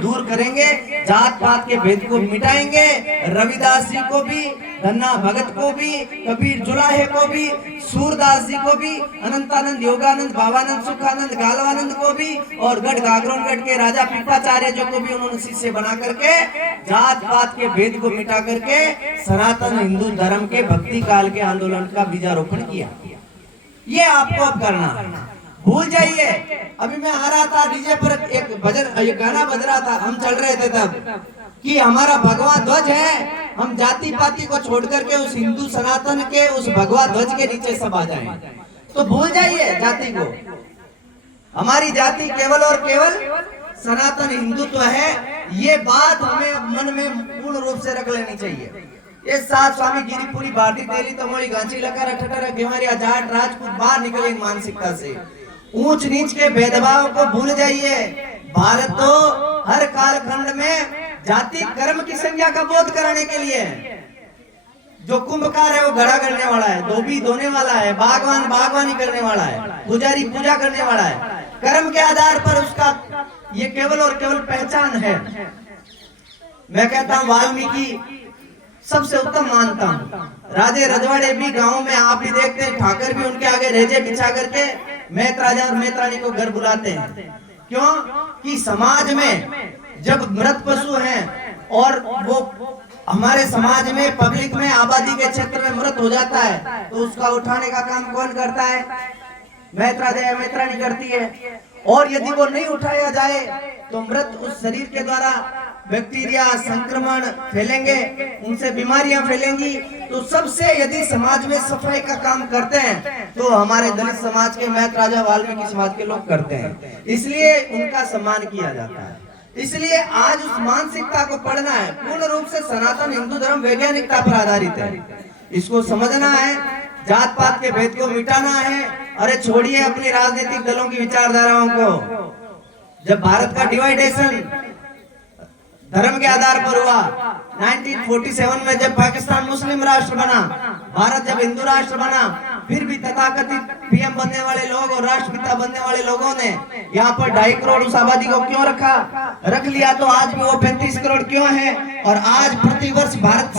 दूर करेंगे, जात पात के भेद को मिटाएंगे। रविदास जी को भी, धन्ना भगत को भी, कबीर जुलाहे को भी, सूरदास जी को भी, अनंतानंद, योगानंद, भावानंद, सुखानंद, गालवानंद को भी, और गढ़ गागरोनगढ़ के राजा पिपाचार्य जो को भी उन्होंने शिष्य बना करके जात पात के भेद को मिटा करके सनातन हिंदू धर्म के भक्ति काल के आंदोलन का बीजारोपण किया। ये आपको अब करना, भूल जाइए। अभी मैं आ रहा था डीजे पर, एक भजन, ये गाना बज रहा था, हम चल रहे थे तब, कि हमारा भगवा ध्वज है, हम जाति पाति को छोड़ करके उस हिंदू सनातन के उस भगवा ध्वज के नीचे सब आ जाएं। तो भूल जाइए जाति को। हमारी जाति केवल और केवल सनातन हिंदुत्व है। ये बात हमें मन में पूर्ण रूप से रख लेनी चाहिए। ये सात स्वामी गिरिपुरी भारती तेली तमोली गांची लकार अठठर गेवरिया जाट राजपूत बाहर निकले मानसिकता से। ऊंच नीच के भेदभाव को भूल जाइए। भारत तो हर कालखंड में जाति कर्म की संज्ञा का बोध कराने के लिए, जो कुंभकार है वो घड़ा करने वाला है, धोबी धोने वाला है, बागवान बागवानी करने वाला है, पुजारी पूजा करने वाला है। कर्म के आधार पर उसका ये केवल और केवल पहचान है। मैं कहता हूँ वाल्मीकि सबसे उत्तम मानता हूँ। राजे रजवाड़े भी गांव में आप भी देखते हैं, ठाकर भी उनके आगे रेजे बिछा करके मैत राजा और मैत्रानी को घर बुलाते हैं। क्यों? कि समाज में जब मृत पशु हैं और वो हमारे समाज में पब्लिक में आबादी के क्षेत्र में मृत हो जाता है तो उसका उठाने का काम कौन करता है? मैत राजा या मैत्रानी करती है। और यदि वो नहीं उठाया जाए तो मृत उस शरीर के द्वारा बैक्टीरिया संक्रमण फैलेंगे, उनसे बीमारियां फैलेंगी। तो सबसे यदि समाज में सफाई का काम करते हैं तो हमारे दलित समाज के मैत राजा वाल्मीकि समाज के लोग करते हैं, इसलिए उनका सम्मान किया जाता है। इसलिए आज उस मानसिकता को पढ़ना है। पूर्ण रूप से सनातन हिंदू धर्म वैज्ञानिकता पर आधारित है, इसको समझना है, जात पात के भेद को मिटाना है। अरे छोड़िए अपनी राजनीतिक दलों की विचारधाराओं को। जब भारत का डिवाइडेशन धर्म के आधार पर हुआ 1947 में, जब पाकिस्तान मुस्लिम राष्ट्र बना, भारत जब हिंदू राष्ट्र बना, फिर भी तथाकथित पीएम बनने वाले लोग और राष्ट्रपिता बनने वाले लोगों ने यहाँ पर 2.5 करोड़ उस आबादी को क्यों रख लिया? तो आज भी वो 35 करोड़ क्यों है? और आज प्रतिवर्ष भारत